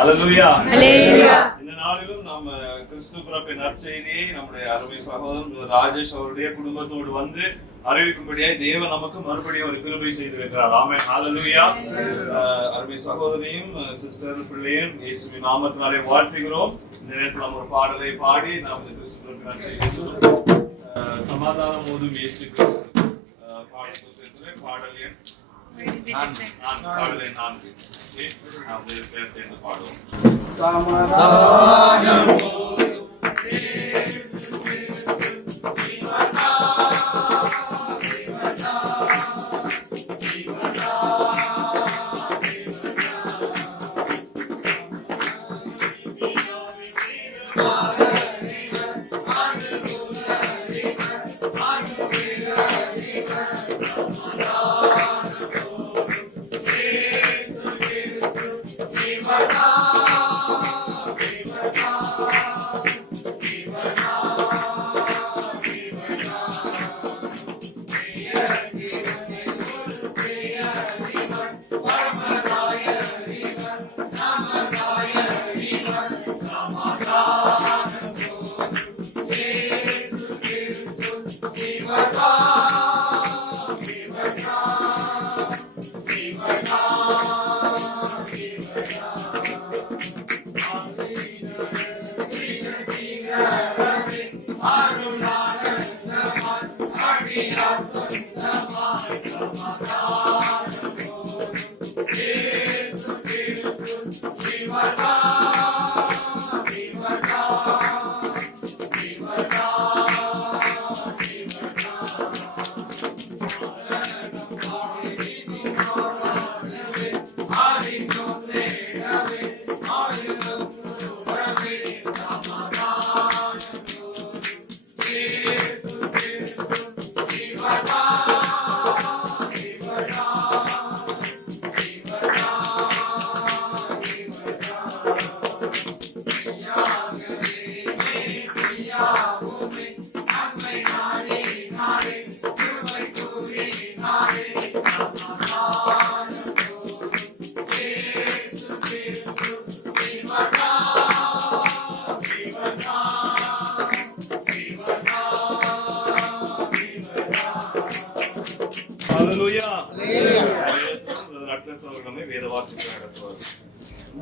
அல்லேலூயா. அல்லேலூயா. இந்த நாளிலும் நாம் கிறிஸ்து பிறப்பின் நற்செய்தியை நம்முடைய அருமை சகோதரன் ராஜேஷ் அவருடைய குடும்பத்தோடு வந்து அறிவிக்கும்படியாய் தேவன் நமக்கு மறுபடியும் ஒரு கிருபை செய்திருக்கிறார். ஆமென். அல்லேலூயா. அருமை சகோதரியும் சிஸ்டர் பிள்ளையும் இயேசுவின் நாமத்தினாலே வாழ்த்துகிறோம். இந்த நேரத்தில் நாம் ஒரு பாடலை பாடி நாம் இந்த கிறிஸ்து பிறப்பின் நற்செய்தியை சமாதானம் போதும் இயேசு கிறிஸ்து பாடல் பாடல் எண் 4 சேர்ந்து பாடுவோம். சமாதானம்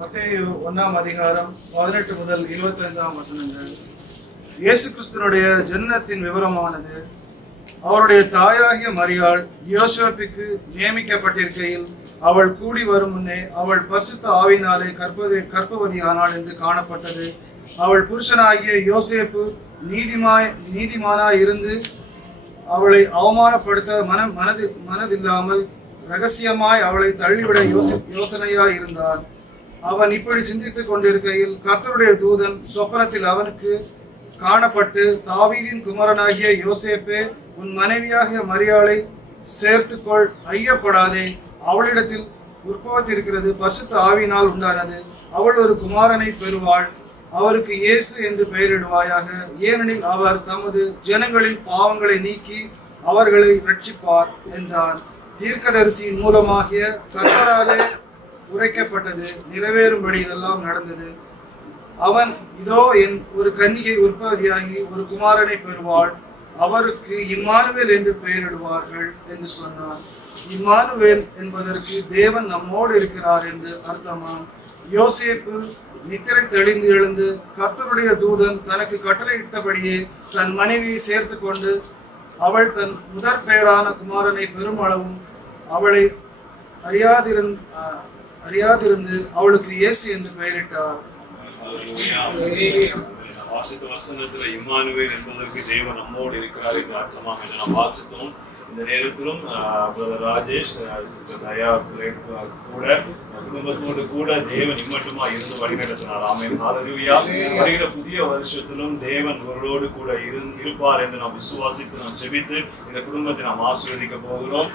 மத்தேயு 1 அதிகாரம் 18 முதல் 25 இயேசு கிறிஸ்துனுடைய ஜன்னத்தின் விவரமானது. அவருடைய தாயாகிய மரியாள் யோசேப்புக்கு நியமிக்கப்பட்டிருக்கையில் அவள் கூடி வரும் முன்னே அவள் பரிசுத்த ஆவியினாலே கர்ப்பவதியானாள் என்று காணப்பட்டது. அவள் புருஷனாகிய யோசேப்பு நீதிமானாய் இருந்து அவளை அவமானப்படுத்த மனதில்லாமல் ரகசியமாய் அவளை தள்ளிவிட யோசனையாய் இருந்தார். அவன் இப்படி சிந்தித்துக் கொண்டிருக்கையில் கர்த்தருடைய தூதன் சொப்பனத்தில் அவனுக்கு காணப்பட்டு, தாவீதின் குமாரனாகிய யோசேப்பே, உன் மனைவியாகிய மரியாளை சேர்த்துக்கொள், ஐயப்படாதே, அவளிடத்தில் உற்பவத்திருக்கிறது பரிசுத்த ஆவியினால் உண்டானது. அவள் ஒரு குமாரனை பெறுவாள், அவருக்கு இயேசு என்று பெயரிடுவாயாக. ஏனெனில் அவர் தமது ஜனங்களின் பாவங்களை நீக்கி அவர்களை ரட்சிப்பார் என்றான். தீர்க்கதரிசியின் மூலமாகிய கர்த்தராலே உரைக்கப்பட்டது நிறைவேறும்படி இதெல்லாம் நடந்தது. அவன் இதோ ஒரு கன்னிகை உற்பத்தியாகி ஒரு குமாரனை பெறுவாள், அவருக்கு இம்மானுவேல் என்று பெயரிடுவார்கள் என்று சொன்னார். இம்மானுவேல் என்பதற்கு தேவன் நம்மோடு இருக்கிறார் என்று அர்த்தமாம். யோசேப்பு நித்திரை தெளிந்து எழுந்து கர்த்தருடைய தூதன் தனக்கு கட்டளையிட்டபடியே தன் மனைவியை சேர்த்து கொண்டு அவள் தன் முதற் பெயரான குமாரனை பெருமளவும் அவளை அறியாதிருந்து அவளுக்கு இயேசு என்று பெயரிட்டார். வாசித்த வசனத்துல இம்மானுவேல் என்பதற்கு தேவன் நம்மோடு இருக்கிறார் என்று அர்த்தமாக நாம் வாசித்தோம். இந்த நேரத்திலும் பிரதர் ராஜேஷ், சிஸ்டர் தயா கூட குடும்பத்தோடு கூட தேவன் இம்மட்டுமா இருந்து வழிநடத்தினார். ஆமென். ஹல்லேலூயா. வருகிற புதிய வருஷத்திலும் தேவன் அவர்களோடு கூட இருப்பார் என்று நாம் விசுவாசித்து நாம் ஜெபித்து இந்த குடும்பத்தை நாம் ஆசீர்வதிக்க போகிறோம்.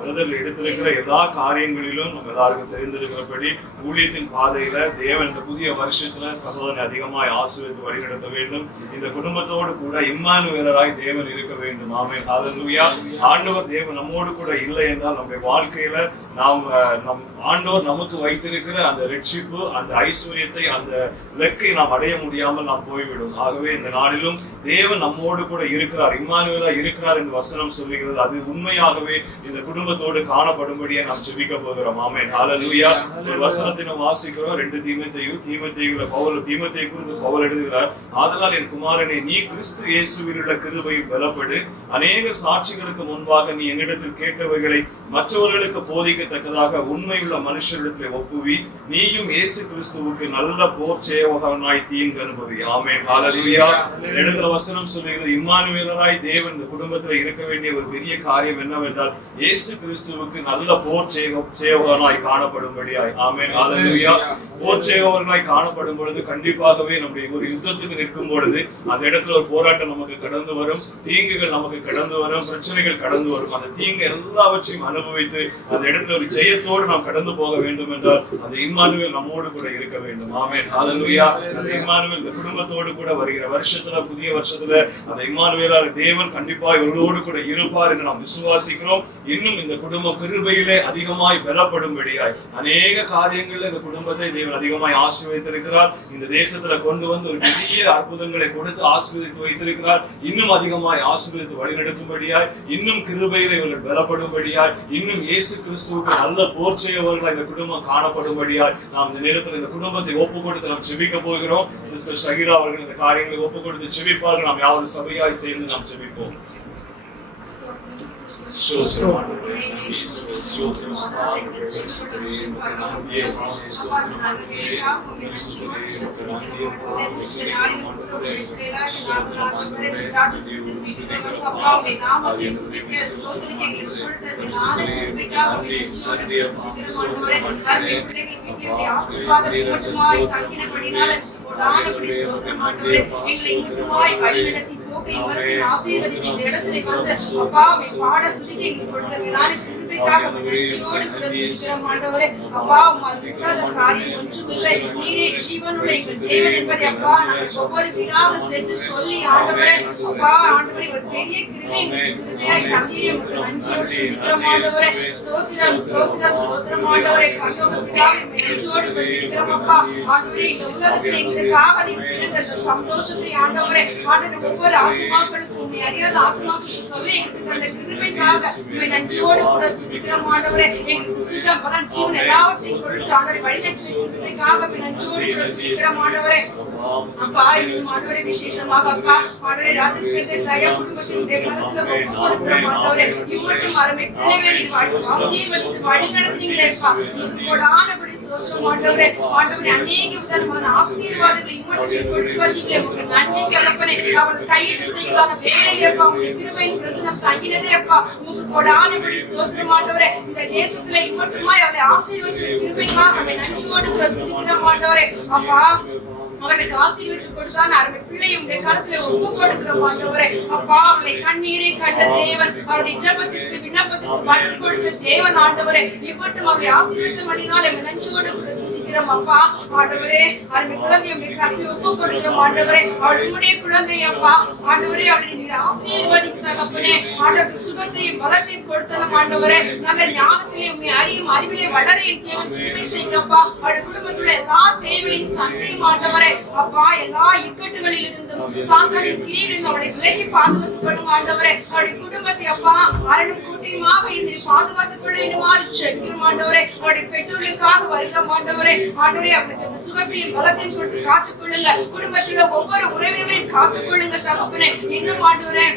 பிரதர் எடுத்திருக்கிற எல்லா காரியங்களிலும் நம்ம எல்லாருக்கும் தெரிந்திருக்கிறபடி ஊழியத்தின் பாதையில தேவன் இந்த புதிய வருஷத்துல சகோதரனை அதிகமாய் ஆசீர்வதித்து வழிநடத்த வேண்டும். இந்த குடும்பத்தோடு கூட இம்மானுவேலராய் தேவன் இருக்க வேண்டும். ஆமென். ஹல்லேலூயா. ஆண்டவர் தேவன் நம்மோடு கூட இல்லை என்றால் நம்முடைய வாழ்க்கையில நம் ஆண்டவர் நமக்கு வைத்திருக்கிற அந்த ரட்சிப்பு, அந்த ஐஸ்வர்யத்தை, அந்த இலக்கை நாம் அடைய முடியாமல் நாம் போய்விடும். ஆகவே இந்த நாளிலும் தேவன் நம்மோடு கூட இருக்கிறார், இம்மானுவேலா இருக்கிறார் என்று வசனம் சொல்லுகிறது. அது உண்மையாகவே இந்த குடும்பத்தோடு காணப்படும்படியே நாம் ஜெபிக்க போகிறோம். ஆமென். ஹல்லேலூயா. ஒரு வசனத்தை நாம் வாசிக்கிறோம். 2 தீமோத்தேயு குறித்து பவுல் எழுதுகிறார், ஆதலால் என் குமாரனே, நீ கிறிஸ்து இயேசுவில் உள்ள கிருபையில் பலப்படு, அநேக சாட்சிகளுக்கு முன்பாக நீ என்னிடத்தில் கேட்டவைகளை மற்றவர்களுக்கு போதிக்கத்தக்கதாக உண்மையுள்ள மனுஷரிடத்தில் ஒப்புவி, நீயும் இயேசு கிறிஸ்துவுக்கு நல்ல போர் சேவகனாய் தீங்கு அனுபவி. ஆமென். ஹல்லேலூயா. இடத்துல வசனம் சொல்லுகிறது, இம்மானுவேலராய் தேவன் இந்த குடும்பத்தில் இருக்க வேண்டிய ஒரு பெரிய காரியம் என்னவென்றால் இயேசு கிறிஸ்துவுக்கு நல்ல போர் சேவகனாய் காணப்படும்படியாய். ஆமென். ஹல்லேலூயா. போர் சேவகனாய் காணப்படும் பொழுது கண்டிப்பாகவே நம்முடைய ஒரு யுத்தத்துக்கு நிற்கும் பொழுது அந்த இடத்துல ஒரு போராட்டம் நமக்கு கடந்து வரும், தீங்குகள் நமக்கு கடந்து வரும், பிரச்சனைகள் கடந்து வரும். அந்த தீங்கு எல்லாவற்றையும் அனுபவித்து அந்த இடத்துல ஒரு ஜெயத்தோடு நாம் கடந்து போக வேண்டும் என்றால் அந்த இம்மானுவேல் நம்மோடு கூட இருக்க வேண்டும். ஆமென். ஹல்லேலூயா. அந்த இம்மானுவேல் இந்த குடும்பத்தோடு கூட வருகிற வருஷத்துல, புதிய வருஷத்துல அந்த இம்மானுவேலார் தேவன் கண்டிப்பா இவர்களோடு கூட இருப்பார் என்று நாம் விசுவாசிக்கிறோம். இன்னும் இந்த குடும்பம் கிருபையிலே அதிகமாய் பலப்படும்படியாய் அநேக காரியங்களில் இந்த குடும்பத்தை தேவன் அதிகமாய் ஆசீர்வதித்திருக்கிறார். இந்த தேசத்துல கொண்டு வந்து ஒரு பெரிய அற்புதங்களை கொடுத்து ஆசீர்வதித்து வைத்திருக்கிறார். இன்னும் அதிகமாய் ஆசீர்வதித்து வழிநடத்தும்படியாய், இன்னும் கிருபையிலே இவர்கள் பலப்படும்படியாய், இன்னும் இயேசு கிறிஸ்துவுக்கு நல்ல போர் செய்யவர்களாய் இந்த குடும்பம் காணப்படும்படியாய் நாம் இந்த நேரத்தில் இந்த குடும்பத்தை ஒப்பு கொடுத்து நாம் ஜெபிக்க போகிறோம். சிஸ்டர் ஷகிரா அவர்கள் இந்த காரியங்களை ஒப்பு கொடுத்து ஜெபிப்பார்கள். நாம் யாவது சபையாய் சேர்ந்து நாம் ஜெபிப்போம். சந்தோஷத்தை ஆண்டவரே ஒவ்வொரு ஆத்மாக்களுக்கு உண்மை அறியாத ஆத்மாக்களுக்கு சொல்லி அந்த கிருபைக்காக உண்மை நன்றியோடு கூட துதிக்கிறோம் ஆண்டவரே. எங்களுக்கு சித்தம் பலன் ஜீவன் எல்லாவற்றையும் கொடுத்து ஆண்டவரை வழிநடத்தி கிருபைக்காக நன்றியோடு கூட துதிக்கிறோம் ஆண்டவரே. அப்பா இன்னும் ஆண்டவரே விசேஷமாக அப்பா ஆண்டவரே ராஜஸ்கிருஷ்ண தயா குடும்பத்தினுடைய கருத்துல ஒப்புக்கொடுக்கிறோம் ஆண்டவரே. இம்மட்டும் அருமை பிள்ளைகளை ஆசீர்வதித்து வழிநடத்துறீங்களே அப்பா, கொடானபடி ஸ்தோத்திரம் ஆண்டவரே. ஆண்டவரே அநேக விதமான ஆசீர்வாதங்களை இம்மட்டும் கொடுத்து வந்தீங்களே, நன்றி தகப்பனே. அவர்கள் கையிட்டு செய்யலான வேலையப்பா உங்களுடைய கிருபையின் பிரசன்னம் தங்கினதே அப்பா, உங்களுக்கு கொடானபடி ஸ்தோத்திரம் ஆண்டவரே. இந்த தேசத்துல இம்மட்டுமாய் அவளை ஆசீர்வதித்து கிருபைக்காக அவளை நன்றியோடு துதிக்கிறோம் ஆண்டவரே. அப்பா அவர்களுக்கு ஆசீர்வதித்து கொடுத்தான் அருமை பிள்ளை உங்களுடைய கருத்துல ஒப்பு கொடுக்கிறோம் ஆண்டவரே. அப்பா அவளை கண்ணீரை கண்ட தேவன், அவருடைய ஜெபத்திற்கு விண்ணப்பத்திற்கு பதில் கொடுத்த தேவன் ஆண்டவரே. இப்பட்டும் அவளை ஆசீர்வதித்த மணினால் நன்றியோடு துதிக்கிறோம் அப்பா ஆண்டவரே. அருமை குழந்தை உங்களுடைய கருத்துல ஒப்பு கொடுக்கிறோம் ஆண்டவரே. அவளுடைய குழந்தை அப்பா ஆண்டவரே, அவளை நீங்க ஆசீர்வதிக்க தகப்பனே. ஆண்டவர் சுகத்தையும் பலத்தையும் கொடுத்தலாம் ஆண்டவரே. நல்ல ஞானத்திலே உண்மை அறியும் அறிவிலே வளர என் தேவன் கிருபை செய்யுங்கப்பா. அவருடைய குடும்பத்துல எல்லா தேவையும் சந்தையும் ஆண்டவரே அப்பா எல்லா இக்கட்டுகளில் இருந்தும் சாத்தானின் கிரியிலிருந்து அவளை விலக்கி பாதுகாத்துக் கொள்ளும் ஆண்டவரே. அவருடைய குடும்பத்தை அப்பா அரணும் கூட்டியுமாக இந்த பாதுகாத்துக் கொள்ள வேண்டுமாறு செல்கிறோம் ஆண்டவரே. அவருடைய பெற்றோர்களுக்காக வருகிறோம் ஆண்டவரே. ஆண்டவரே அவளுக்கு அந்த சுகத்தையும் பலத்தையும் கொடுத்து காத்துக் கொள்ளுங்க. குடும்பத்தில் ஒவ்வொரு உறவினர்களையும் காத்துக் கொள்ளுங்க தகப்பனே. இன்னும் ஆண்டவரே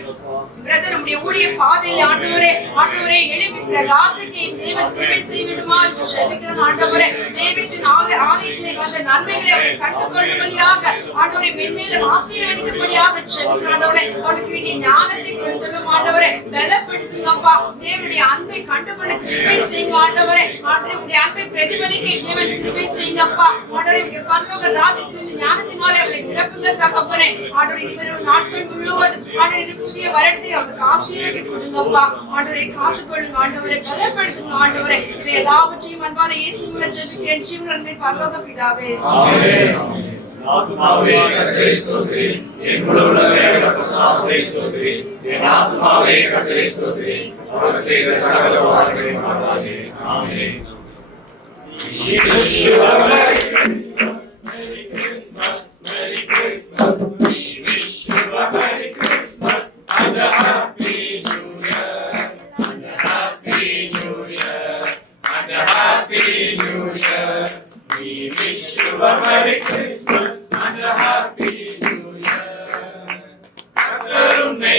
பிரதர் உடைய ஊழிய பாதையில் ஆண்டவரே ஆண்டவரே எழுப்பி பிரகாசிக்க தேவன் கிருபை செய்ய வேண்டுமாறு ஜெபிக்கிறோம் ஆண்டவரே. தேவத்தின் ஆலயத்திலே வந்த நன்மைகளை அவளை கண்டுகொள்ளும்படியாக ஆண்டவரை மென்மேலும் ஆசீர்வதிக்கும்படியாக ஜெபிக்கிறோம் ஆண்டவரே. அவளுக்கு வேண்டிய ஞானத்தை கொடுத்ததும் ஆண்டவரே பலப்படுத்துங்கப்பா. தேவனுடைய அன்பை கண்டுகொள்ள கிருபை செய்யுங்க ஆண்டவரே. ஆண்டவரே உடைய அன்பை பிரதிபலிக்க தேவன் கிருபை செய்யுங்கப்பா. ஆண்டவரே உடைய பரலோக ராஜ்யத்தின் ஞானத்தினாலே அவளை நிரப்புங்க தகப்பனே. ஆண்டவரே இவரும் நாட்கள் முழுவதும் ஆண்டவரே புதிய வரத்தை அவளுக்கு ஆசீர்வதி கொடுங்கப்பா. ஆண்டவரை காத்துக்கொள்ளுங்க ஆண்டவரை பலப்படுத்துங்க ஆண்டவரை. எல்லாவற்றையும் அன்பான இயேசு மூலம் ஜெபிக்கிறேன் ஜீவன் பரலோக பிதாவே. ஆத்துமாவே கர்த்தரை ஸ்தோத்திரி, என் முழு உள்ளமே கர்த்தர் நாமத்தை ஸ்தோத்திரி. என் ஆத்துமாவே கர்த்தரை ஸ்தோத்திரி, அவர் செய்த சகல உபகாரங்களையும் மறவாதே. ஆமென். We wish you a Merry Christmas, Merry Christmas, Merry Christmas. We wish you a Merry Christmas and a Happy New Year, and a Happy New Year, and a Happy New Year. We wish you a Merry Christmas and a Happy New Year. கர்த்தர் உன்னை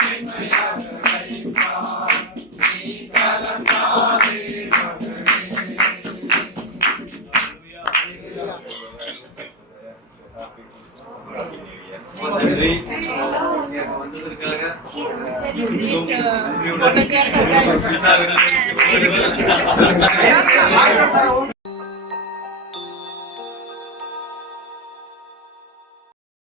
மென்மையாக வைப்பார், நீ கலங்காதே மகனே. நன்றி வந்ததற்காக. Celebrate,